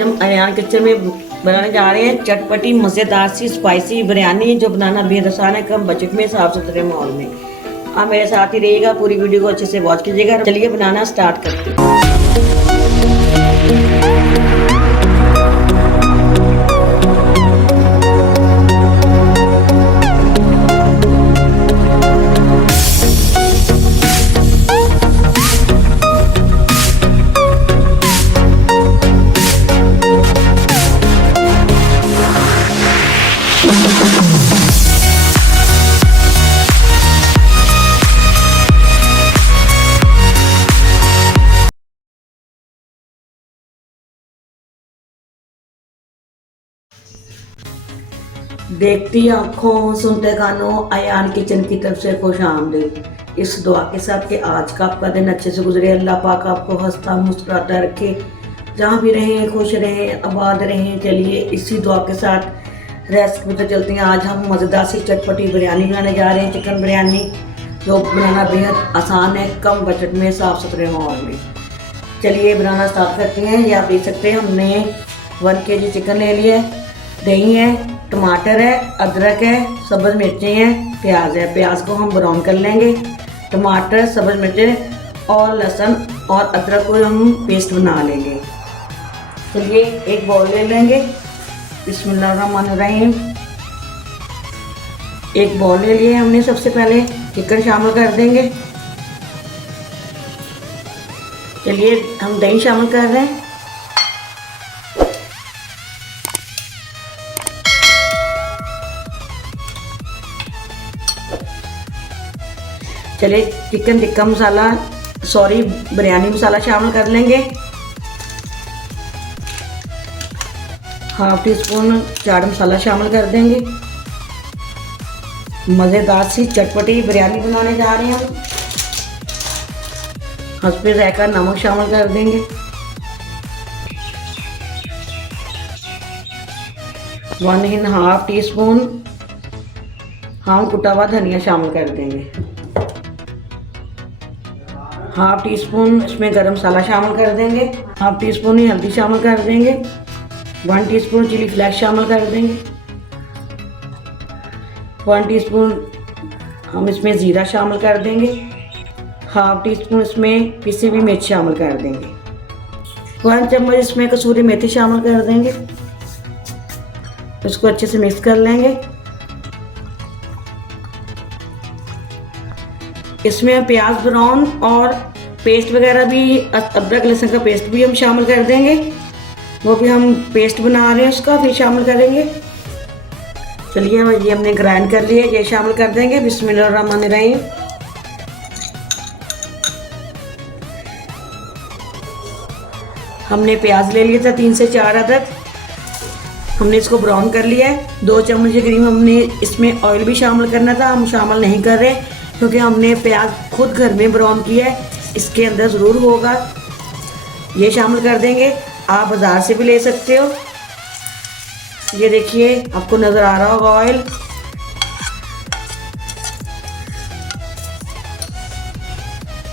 हम अयान किचन में बनाने जा रहे हैं चटपटी मज़ेदार सी स्पाइसी बिरयानी जो बनाना बेहद आसान है, कम बजट में, साफ सुथरे माहौल में। आप मेरे साथ ही रहिएगा, पूरी वीडियो को अच्छे से वॉच कीजिएगा। चलिए बनाना स्टार्ट करते हैं। देखती आंखों सुनते कानों, अयान किचन की तरफ से खुश आमदीद। इस दुआ के साथ कि आज का आपका दिन अच्छे से गुजरे, अल्लाह पाक आपको हंसता मुस्कुराता रखे, जहाँ भी रहें खुश रहें, आबाद रहें। चलिए इसी दुआ के साथ रेसिपी पे चलते हैं। आज हम मज़ेदार सी चटपटी बिरयानी बनाने जा रहे हैं, चिकन बिरयानी, जो बनाना बेहद आसान है, कम बजट में, साफ़ सुथरे माहौल में। चलिए बनाना स्टार्ट करते हैं। ये आप देख सकते हैं, हमने 1 kg चिकन ले लिया है, दही है, टमाटर है, अदरक है, सब्ज़ मिर्चें हैं, प्याज है। प्याज को हम ब्राउन कर लेंगे। टमाटर, सब्ज़ मिर्चें और लहसुन और अदरक को हम पेस्ट बना लेंगे। चलिए एक बाउल ले लेंगे। बिस्मिल्लाहिर्रहमानिर्रहीम। एक बाउल ले लिए हमने। सबसे पहले चिकन शामिल कर देंगे। चलिए हम दही शामिल कर रहे हैं। चलिए चिकन टिक्का मसाला, बिरयानी मसाला शामिल कर लेंगे। 1/2 टीस्पून चाट मसाला शामिल कर देंगे। मज़ेदार सी चटपटी बिरयानी बनाने जा रहे हैं हम। हस्बे ज़ायका नमक शामिल कर देंगे। 1.5 टीस्पून हम कुटा हुआ धनिया शामिल कर देंगे। 1/2 टीस्पून इसमें गरम मसाला शामिल कर देंगे। 1/2 टीस्पून ही हल्दी शामिल कर देंगे। 1 टीस्पून चिली फ्लेक्स शामिल कर देंगे। 1 टीस्पून हम इसमें ज़ीरा शामिल कर देंगे। 1/2 टीस्पून इसमें पिसी हुई मिर्च शामिल कर देंगे। 1 चम्मच इसमें कसूरी मेथी शामिल कर देंगे। इसको अच्छे से मिक्स कर लेंगे। इसमें प्याज ब्राउन और पेस्ट वगैरह भी, अदरक लहसुन का पेस्ट भी हम शामिल कर देंगे। वो भी हम पेस्ट बना रहे हैं, उसका फिर शामिल करेंगे। चलिए ये हमने ग्राइंड कर लिया, ये शामिल कर देंगे। बिस्मिल्लाहिर्रहमानिर्रहीम। हमने प्याज ले लिया था 3 से 4 अदद, हमने इसको ब्राउन कर लिया है। 2 चम्मच के करीब हमने इसमें ऑयल भी शामिल करना था, हम शामिल नहीं कर रहे क्योंकि हमने प्याज खुद घर में ब्राउन किया है, इसके अंदर ज़रूर होगा। ये शामिल कर देंगे। आप बाज़ार से भी ले सकते हो। ये देखिए आपको नज़र आ रहा होगा ऑयल।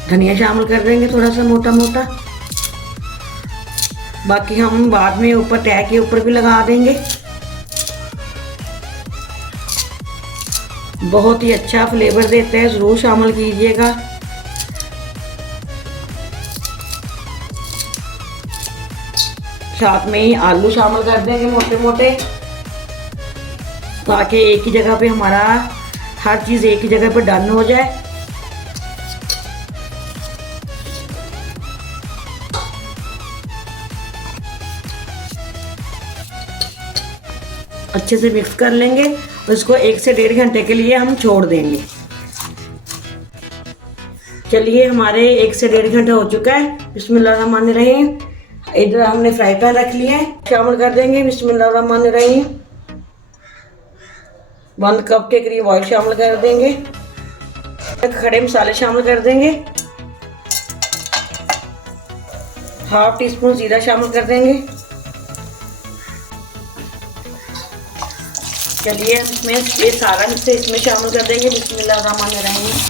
धनिया शामिल कर देंगे थोड़ा सा मोटा मोटा। बाकी हम बाद में ऊपर तह के ऊपर भी लगा देंगे। बहुत ही अच्छा फ्लेवर देता है, ज़रूर शामिल कीजिएगा। साथ में ही आलू शामिल कर देंगे मोटे मोटे, ताकि एक ही जगह पे हमारा हर चीज़ एक ही जगह पे डन हो जाए। अच्छे से मिक्स कर लेंगे और इसको 1 से 1.5 घंटे के लिए हम छोड़ देंगे। चलिए हमारे 1 से 1.5 घंटा हो चुका है। बिस्मिल्लाहिर्रहमानिर्रहीम। इधर हमने फ्राई पैन रख लिया है, शामिल कर देंगे। बिस्मिल्लाहिर्रहमानिर्रहीम। 1 कप के करीब ऑयल शामिल कर देंगे। खड़े मसाले शामिल कर देंगे। 1/2 टीस्पून जीरा शामिल कर देंगे। चलिए इसमें ये सारा हिस्से इसमें शामिल कर देंगे। बिस्मिल्लाहिर्रहमानिर्रहीम।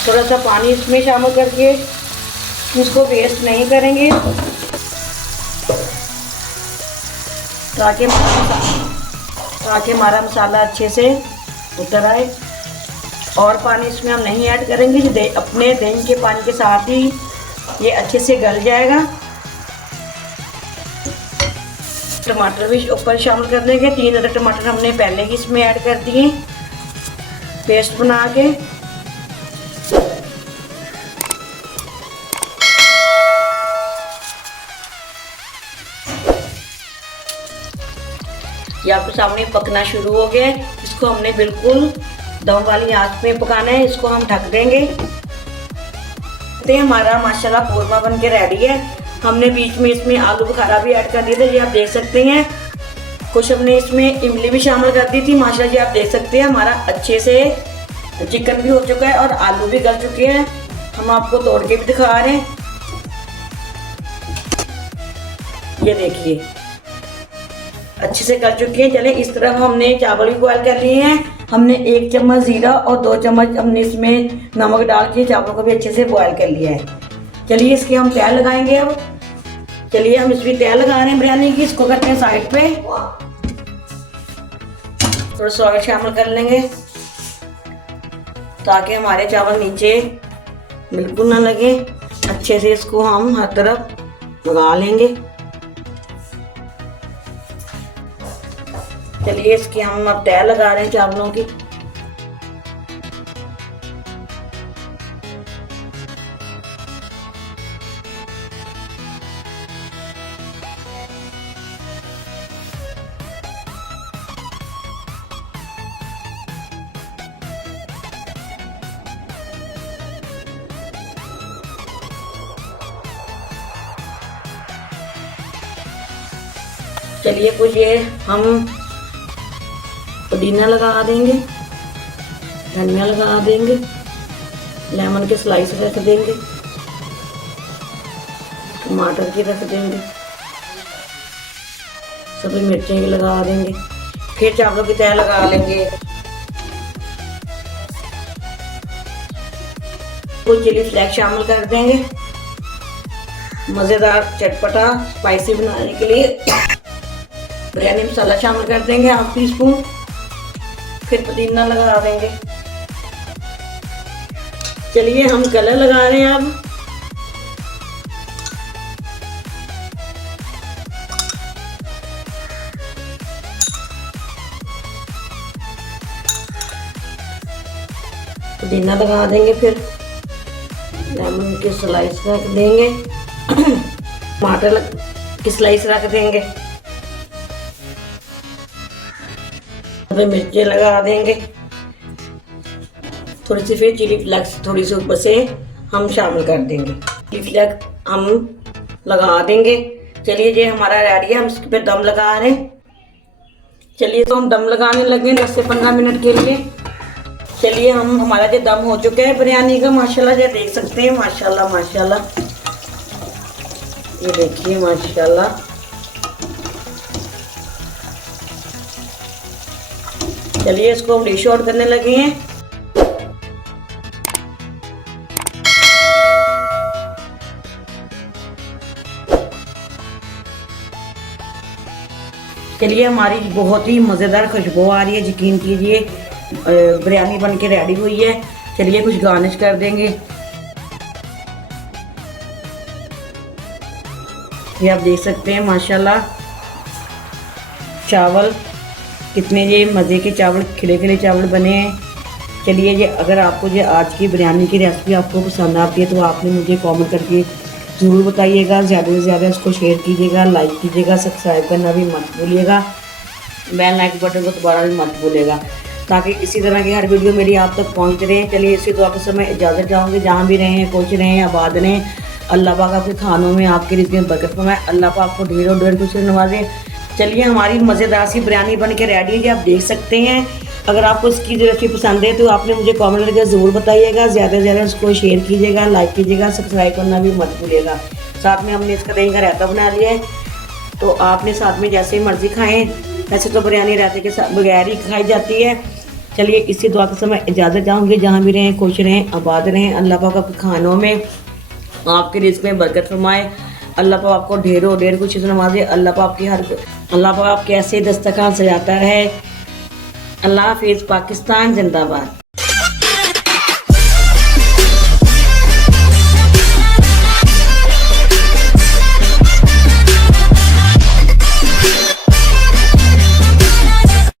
थोड़ा सा पानी इसमें शामिल करके उसको वेस्ट नहीं करेंगे ताकि हमारा मसाला अच्छे से उतर आए। और पानी इसमें हम नहीं ऐड करेंगे, अपने दही के पानी के साथ ही ये अच्छे से गल जाएगा। टमाटर भी ऊपर शामिल कर देंगे। 3 अदरक टमाटर हमने पहले ही इसमें ऐड कर दिए पेस्ट बना के। ये आपके सामने पकना शुरू हो गया है। इसको हमने बिल्कुल दम वाली आंच में पकाना है। इसको हम ढक देंगे। हमारा माशाल्लाह कोरमा बन के रेडी है। हमने बीच में इसमें आलू बुखारा भी ऐड कर दिया था, ये आप देख सकते हैं। कुछ हमने इसमें इमली भी शामिल कर दी थी। माशाल्लाह जी आप देख सकते हैं हमारा अच्छे से चिकन भी हो चुका है और आलू भी गल चुके हैं। हम आपको तोड़ के भी दिखा रहे हैं, ये देखिए अच्छे से कर चुके हैं। चले इस तरफ हमने चावल भी बॉयल कर लिए हैं। हमने 1 चम्मच जीरा और 2 चम्मच हमने इसमें नमक डाल के चावलों को भी अच्छे से बॉयल कर लिया है। चलिए इसके हम तय लगाएंगे। अब चलिए हम इसमें तय लगा रहे हैं बिरयानी की। इसको करते हैं साइड पे, थोड़ा सॉल्ट शामिल कर लेंगे ताकि हमारे चावल नीचे बिल्कुल ना लगे। अच्छे से इसको हम हर तरफ लगा लेंगे। चलिए इसकी हम अब तय लगा रहे हैं चावलों की। चलिए कुछ ये हम पुदीना लगा देंगे, धनिया लगा देंगे, लेमन के स्लाइस रख देंगे, टमाटर की रख देंगे, सभी मिर्चें की लगा देंगे। फिर चावलों की तय लगा लेंगे। कुछ चिली फ्लेक्स शामिल कर देंगे मज़ेदार चटपटा स्पाइसी बनाने के लिए। बिरयानी मसाला शामिल कर देंगे 1/2 टीस्पून। फिर पुदीना लगा देंगे। चलिए हम कलर लगा रहे हैं अब। पुदीना लगा देंगे, फिर लेमन की स्लाइस रख देंगे, टमाटर की स्लाइस रख देंगे, मिर्चें लगा देंगे, थोड़ी सी फिर चिली फ्लेक्स थोड़ी सी ऊपर से हम शामिल कर देंगे। चिली फ्लेक्स हम लगा देंगे। चलिए ये हमारा रेडी है। हम इसके पे दम लगा रहे हैं। चलिए तो हम दम लगाने लगे 10 से 15 मिनट के लिए। चलिए हमारा जो दम हो चुका है बिरयानी का, माशाल्लाह ये देख सकते हैं। माशाल्लाह माशाल्लाह ये देखिए माशाल्लाह। चलिए इसको हम डिश आउट करने लगे हैं। चलिए हमारी बहुत ही मज़ेदार खुशबू आ रही है, यकीन कीजिए बिरयानी बन के रेडी हुई है। चलिए कुछ गार्निश कर देंगे। ये आप देख सकते हैं माशाल्लाह चावल कितने ये मज़े के चावल, खिले खिले चावल बने हैं। चलिए ये अगर आपको जो आज की बिरयानी की रेसिपी आपको पसंद आती है तो आपने मुझे कमेंट करके ज़रूर बताइएगा। ज़्यादा से ज़्यादा इसको शेयर कीजिएगा, लाइक कीजिएगा, सब्सक्राइब करना भी मत भूलिएगा, बेल लाइक बटन को दोबारा भी मत भूलिएगा ताकि इसी तरह की हर वीडियो मेरी आप तक पहुँच रहे हैं। चलिए इसी दुआ के समय इजाज़त चाहूँगी। जहाँ भी रहें, खुश रहें, आबाद रहें। अल्लाह पाक आपके खानों में आपके रिज़्क़ में बरकत फरमाए। अल्लाह पाक आपको ढेरों ढेर खुशी नवाजे। चलिए हमारी मज़ेदार सी बिरयानी बन के रेडी है, आप देख सकते हैं। अगर आपको इसकी रेसिपी पसंद है तो आपने मुझे कमेंट करके ज़रूर बताइएगा। ज़्यादा से ज़्यादा इसको शेयर कीजिएगा, लाइक कीजिएगा, सब्सक्राइब करना भी मत भूलिएगा। साथ में हमने इसका दही का रायता बना लिया है, तो आपने साथ में जैसे मर्ज़ी खाएँ। वैसे तो बिरयानी रायते के साथ बगैर ही खाई जाती है। चलिए इसी दुआ के समय इजाज़त चाहूँगी। जहाँ भी रहें खुश रहें, आबाद रहें। अल्लाह पाक आपके खानों में आपके रिस्क में बरकत फरमाए। अल्लाह पाक आपको ढेरों ढेर खुशी से नवाजे। अल्लाह पाक आपकी अल्लाह पाक आपके ऐसे दस्तरखान सजाता रहे। अल्लाह हाफिज़। पाकिस्तान जिंदाबाद।